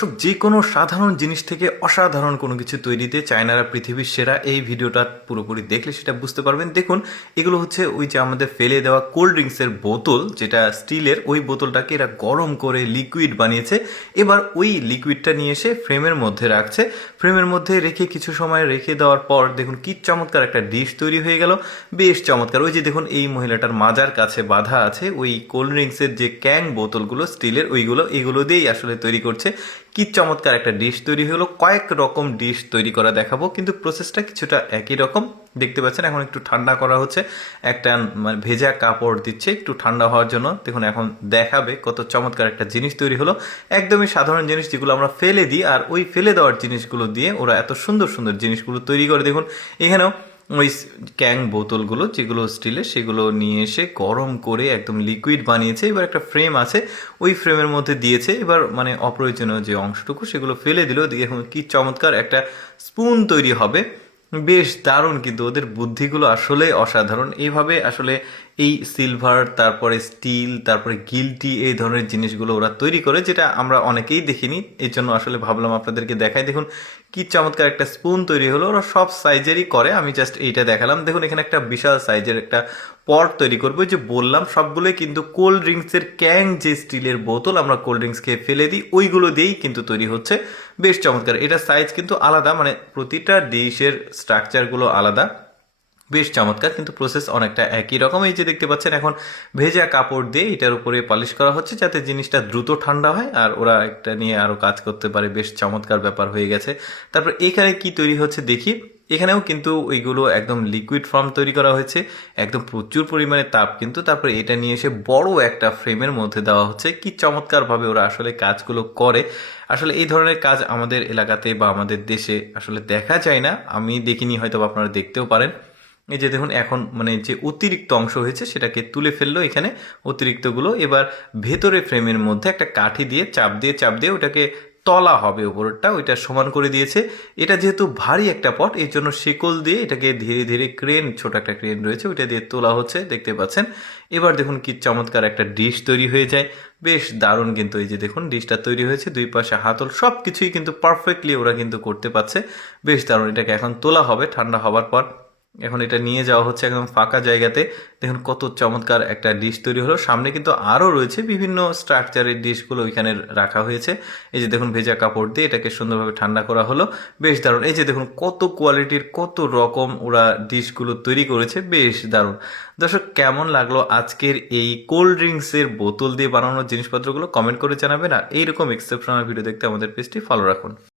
দর্শক যে কোনো সাধারণ জিনিস থেকে অসাধারণ কোনো কিছু তৈরিতে চায়নারা পৃথিবীর সেরা এই ভিডিওটা পুরোপুরি দেখলে সেটা বুঝতে পারবেন। দেখুন, এগুলো হচ্ছে ওই যে আমাদের ফেলে দেওয়া কোল্ড ড্রিঙ্কসের বোতল, যেটা স্টিলের, ওই বোতলটাকে এরা গরম করে লিকুইড বানিয়েছে। এবার ওই লিকুইডটা নিয়ে এসে ফ্রেমের মধ্যে রাখছে। ফ্রেমের মধ্যে রেখে কিছু সময় রেখে দেওয়ার পর দেখুন কি চমৎকার একটা ডিশ তৈরি হয়ে গেল। বেশ চমৎকার। ওই যে দেখুন, এই মহিলাটার মাজার কাছে বাধা আছে। ওই কোল্ড ড্রিঙ্কসের যে ক্যান বোতলগুলো, স্টিলের ওইগুলো, এগুলো দিয়েই আসলে তৈরি করছে। কি চমৎকার একটা ডিশ তৈরি হলো, কয়েক রকম ডিশ তৈরি করা দেখাবো, কিন্তু প্রসেসটা কিছুটা একই রকম। দেখতে পাচ্ছেন, এখন একটু ঠান্ডা করা হচ্ছে, একটা মানে ভেজা কাপড় দিচ্ছে, একটু ঠান্ডা হওয়ার জন্য। দেখুন, এখন দেখাবে কত চমৎকার একটা জিনিস তৈরি হলো। একদমই সাধারণ জিনিস যেগুলো আমরা ফেলে দিই, আর ওই ফেলে দেওয়ার জিনিসগুলো দিয়ে ওরা এত সুন্দর সুন্দর জিনিসগুলো তৈরি করে। দেখুন, এখানেও ওই ক্যাং বোতলগুলো, যেগুলো স্টিলের, সেগুলো নিয়ে এসে গরম করে একদম লিকুইড বানিয়েছে। এবার একটা ফ্রেম আছে, ওই ফ্রেমের মধ্যে দিয়েছে। এবার মানে অপ্রয়োজনীয় যে অংশটুকু, সেগুলো ফেলে দিল। দিয়ে এখন কি চমৎকার একটা স্পুন তৈরি হবে। বেশ দারুণ কিন্তু ওদের বুদ্ধিগুলো আসলে অসাধারণ। এইভাবে আসলে এই সিলভার তারপরে স্টিল তারপরে গিলটি এই ধরনের জিনিসগুলো ওরা তৈরি করে, যেটা আমরা অনেকেই দেখিনি। এই জন্য আসলে ভাবলাম আপনাদেরকে দেখাই। দেখুন কি চমৎকার একটা স্পুন তৈরি হলো, ওরা সব সাইজেরই করে, আমি জাস্ট এইটা দেখালাম। দেখুন, এখানে একটা বিশাল সাইজের একটা পট তৈরি করব। যে বললাম, সবগুলোই কিন্তু কোল্ড ড্রিঙ্কসের ক্যাং যে স্টিলের বোতল, আমরা কোল্ড ড্রিঙ্কস খেয়ে ফেলে দিই, ওইগুলো দিয়েই কিন্তু তৈরি হচ্ছে। বেশ চমৎকার। এটা সাইজ কিন্তু আলাদা মানে প্রতিটা ডিশের স্ট্রাকচারগুলো আলাদা। বেশ চমৎকার, কিন্তু প্রসেস অনেকটা একই রকম। এই যে দেখতে পাচ্ছেন, এখন ভেজা কাপড় দিয়ে এটার উপরে পালিশ করা হচ্ছে যাতে জিনিসটা দ্রুত ঠান্ডা হয়, আর ওরা একটা নিয়ে আরও কাজ করতে পারে। বেশ চমৎকার ব্যাপার হয়ে গেছে। তারপর এখানে কি তৈরি হচ্ছে দেখি? এখানেও কিন্তু ওইগুলো একদম লিকুইড ফর্ম তৈরি করা হয়েছে। একদম প্রচুর পরিমাণে তাপ কিন্তু। তারপরে এটা নিয়ে এসে বড় একটা ফ্রেমের মধ্যে দেওয়া হচ্ছে। কি চমৎকারভাবে ওরা আসলে কাজগুলো করে। আসলে এই ধরনের কাজ আমাদের এলাকাতে বা আমাদের দেশে আসলে দেখা যায় না। আমি দেখিনি হয়তো আপনারা দেখতেও পারেন। এই যে দেখুন, এখন মানে যে অতিরিক্ত অংশ হয়েছে সেটাকে তুলে ফেলল এখানে অতিরিক্তগুলো। এবার ভেতরে ফ্রেমের মধ্যে একটা কাঠি দিয়ে চাপ দিয়ে চাপ দিয়ে ওটাকে তলা হবে উপরটা, ওইটা সমান করে দিয়েছে। এটা যেহেতু ভারী একটা পট এই জন্য শিকল দিয়ে এটাকে ধীরে ধীরে ক্রেন, ছোট একটা ক্রেন রয়েছে, ওইটা দিয়ে তোলা হচ্ছে, দেখতে পাচ্ছেন। এবার দেখুন কি চমৎকার একটা ডিশ তৈরি হয়ে যায়। বেশ দারুণ কিন্তু এই যে দেখুন, ডিশটা তৈরি হয়েছে, দুই পাশে হাতল সব কিছুই কিন্তু পারফেক্টলি ওরা কিন্তু করতে পারছে। বেশ দারুণ, এটাকে এখন তোলা হবে, ঠান্ডা হবার পর। এখন এটা নিয়ে যাওয়া হচ্ছে একদম ফাঁকা জায়গাতে। দেখুন কত চমৎকার একটা ডিশ তৈরি হলো। সামনে কিন্তু আরও রয়েছে বিভিন্ন স্ট্রাকচারের ডিশগুলো ওইখানে রাখা হয়েছে। এই যে দেখুন ভেজা কাপড় দিয়ে এটাকে সুন্দরভাবে ঠান্ডা করা হলো। বেশ দারুণ। এই যে দেখুন কত কোয়ালিটির কত রকম ওরা ডিশগুলো তৈরি করেছে। বেশ দারুণ। দর্শক, কেমন লাগল আজকের এই কোল্ড ড্রিঙ্কসের বোতল দিয়ে বানানো জিনিসপত্রগুলো? কমেন্ট করে জানাবেন। আর এইরকম এক্সেপশনাল ভিডিও দেখতে আমাদের পেজটি ফলো রাখুন।